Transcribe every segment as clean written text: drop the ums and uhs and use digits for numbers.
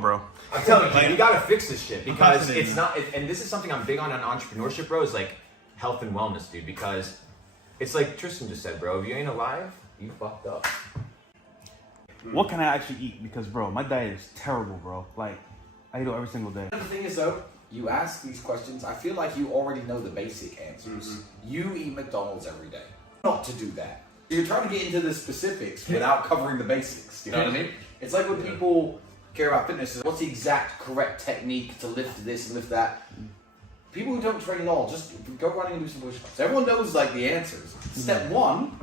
bro. I'm telling you, you gotta fix this shit because it's not. And this is something I'm big on entrepreneurship, bro. Is like health and wellness, dude. Because it's like Tristan just said, bro. If you ain't alive, you fucked up. What can I actually eat? Because, bro, my diet is terrible, bro. Like, I eat it every single day. The thing is, though, you ask these questions, I feel like you already know the basic answers. You eat McDonald's every day. Not to do that. You're trying to get into the specifics without covering the basics. You know what I mean? It's like when people care about fitness, what's the exact correct technique to lift this and lift that? People who don't train at all, just go running and do some push-ups. Everyone knows like the answers. Step one,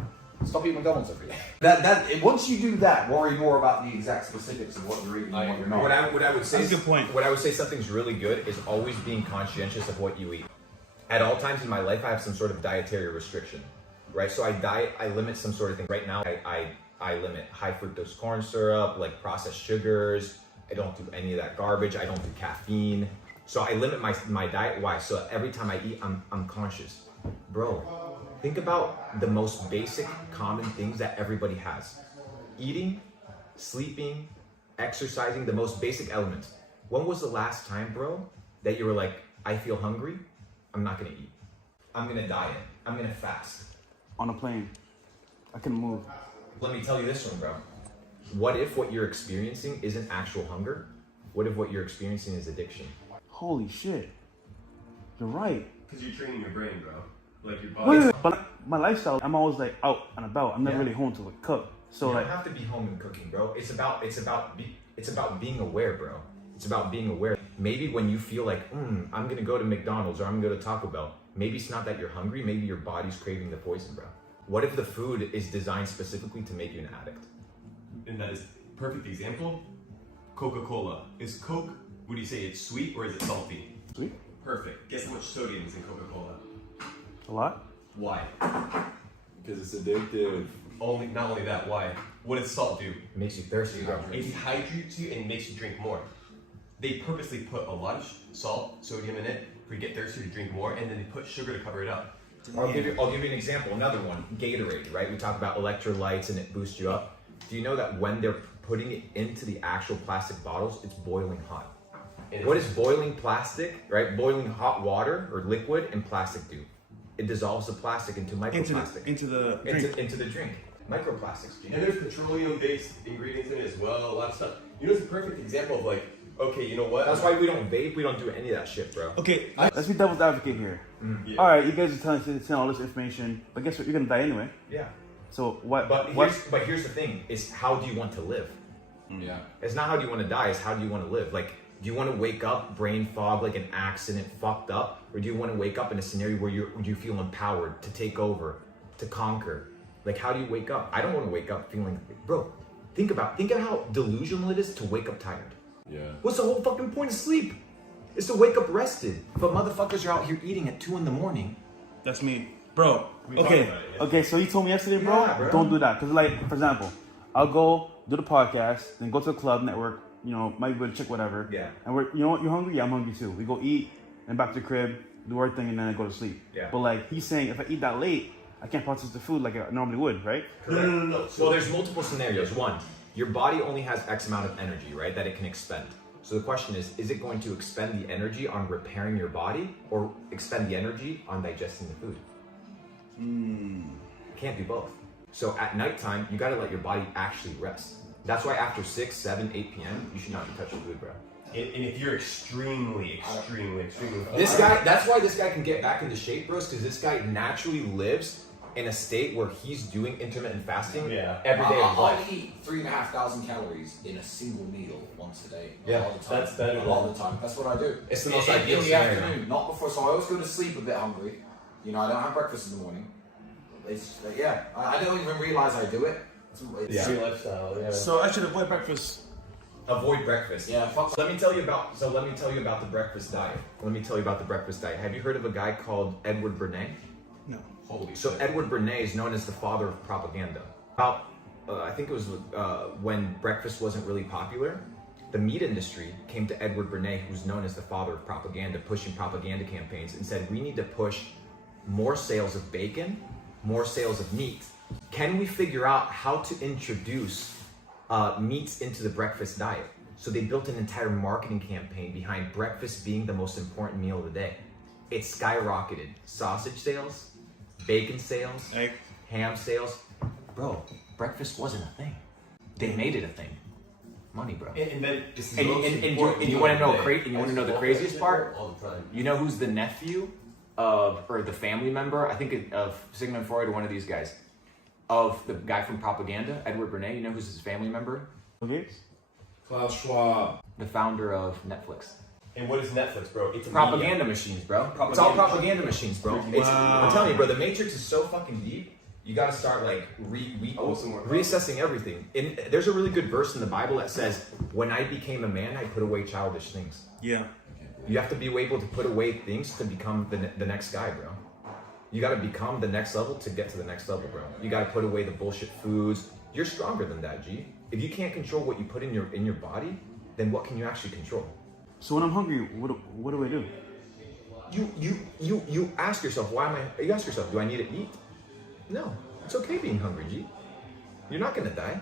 stop eating McDonald's every day. Once you do that, worry more about the exact specifics of what you're eating and what you're not. What I would say That's a good point. What I would say something's really good is always being conscientious of what you eat. At all times in my life, I have some sort of dietary restriction, right? So I limit some sort of thing. Right now, I limit high fructose corn syrup, like processed sugars. I don't do any of that garbage. I don't do caffeine. So I limit my diet. Why? So every time I eat, I'm conscious. Bro, think about the most basic, common things that everybody has. Eating, sleeping, exercising, the most basic elements. When was the last time, bro, that you were like, I feel hungry, I'm not gonna eat. I'm gonna diet. I'm gonna fast. On a plane, I can move. Let me tell you this one, bro. What if what you're experiencing isn't actual hunger? What if what you're experiencing is addiction? Holy shit. You're right. Because you're training your brain, bro. Like your body. Wait. But my lifestyle, I'm always like out and about. I'm never really home to like cook. So you like, don't have to be home and cooking, bro. It's about being aware, bro. It's about being aware. Maybe when you feel like, I'm gonna go to McDonald's or I'm gonna go to Taco Bell, maybe it's not that you're hungry, maybe your body's craving the poison, bro. What if the food is designed specifically to make you an addict? And that is perfect example. Coca-Cola. Is Coke, would you say it's sweet or is it salty? sweet? Perfect. Guess how much sodium is in Coca-Cola? A lot? Why? Because it's addictive. Not only that, why? What does salt do? It makes you thirsty, bro. It dehydrates you and makes you drink more. They purposely put a lot of salt, sodium in it for you to get thirsty to drink more, and then they put sugar to cover it up. I'll give you an example. Another one, Gatorade, right? We talk about electrolytes and it boosts you up. Do you know that when they're putting it into the actual plastic bottles, it's boiling hot? And what is boiling plastic, right? Boiling hot water or liquid and plastic do? It dissolves the plastic into microplastic. Into the drink. Into the drink. Microplastics. And there's petroleum-based ingredients in it as well, a lot of stuff. You know, it's a perfect example of like, okay, you know what? That's why we don't vape, we don't do any of that shit, bro. Okay, let's be devil's advocate here. Yeah. All right, you guys are telling all this information, but guess what? You're gonna die anyway. Yeah. So what? But here's the thing: is how do you want to live? Yeah. It's not how do you want to die; it's how do you want to live. Like, do you want to wake up brain fog, like an accident, fucked up, or do you want to wake up in a scenario where you feel empowered to take over, to conquer? Like, how do you wake up? I don't want to wake up feeling, bro. Think of how delusional it is to wake up tired. Yeah. What's the whole fucking point of sleep? It's to wake up rested. But motherfuckers are out here eating at 2 a.m. That's me, bro. We Okay, talked about it, yeah. okay. So you told me yesterday, bro. Yeah, bro. Don't do that, cause like, for example, I'll go do the podcast, then go to the club network. You know, might go to chick, whatever. Yeah. And we're, you know what? You're hungry? Yeah, I'm hungry too. We go eat, and back to the crib, do our thing, and then I go to sleep. Yeah. But like he's saying, if I eat that late, I can't process the food like I normally would, right? No. Well, there's multiple scenarios. One, your body only has X amount of energy, right, that it can expend. So the question is it going to expend the energy on repairing your body or expend the energy on digesting the food? Can't do both. So at nighttime, you got to let your body actually rest. That's why after 6, 7, 8 p.m., you should not be touching food, bro. And if you're extremely That's why this guy can get back into shape, bros, because this guy naturally lives in a state where he's doing intermittent fasting every day of his I life. eat 3,500 calories in a single meal once a day. Yeah. A lot of the time. That's better A lot of the time. That's what I do. It's the most in ideal the scenario. afternoon, not before. So I always go to sleep a bit hungry. You know, I don't have breakfast in the morning. It's I don't even realize I do it. It's your lifestyle. Yeah. So I should avoid breakfast. Avoid breakfast. Yeah, fuck. Let me tell you about the breakfast diet. Have you heard of a guy called Edward Bernays? No. Holy So shit. Edward Bernays is known as the father of propaganda. I think it was when breakfast wasn't really popular, the meat industry came to Edward Bernays, who's known as the father of propaganda, pushing propaganda campaigns, and said, we need to push more sales of bacon, more sales of meat. Can we figure out how to introduce meats into the breakfast diet? So they built an entire marketing campaign behind breakfast being the most important meal of the day. It skyrocketed. Sausage sales, bacon sales, Egg. ham sales. Bro, breakfast wasn't a thing. They made it a thing. Money, bro. And then it's the And most you important want to meal know of the day. you want to know the All craziest day, part? all the time. You know who's the nephew of, or the family member, I think of Sigmund Freud or one of these guys, of the guy from Propaganda, Edward Bernays. You know who's his family member? Okay. Klaus Schwab. The founder of Netflix. And what is Netflix, bro? It's a Propaganda media. machines, bro. It's all propaganda machines, bro. I'm telling you, bro, the Matrix is so fucking deep. You gotta start like reassessing everything. And there's a really good verse in the Bible that says, "When I became a man, I put away childish things." Yeah. You have to be able to put away things to become the next guy, bro. You got to become the next level to get to the next level, bro. You got to put away the bullshit foods. You're stronger than that, G. If you can't control what you put in your body, then what can you actually control? So when I'm hungry, what do I do? You ask yourself, you ask yourself, do I need to eat? No. It's okay being hungry, G. You're not gonna die.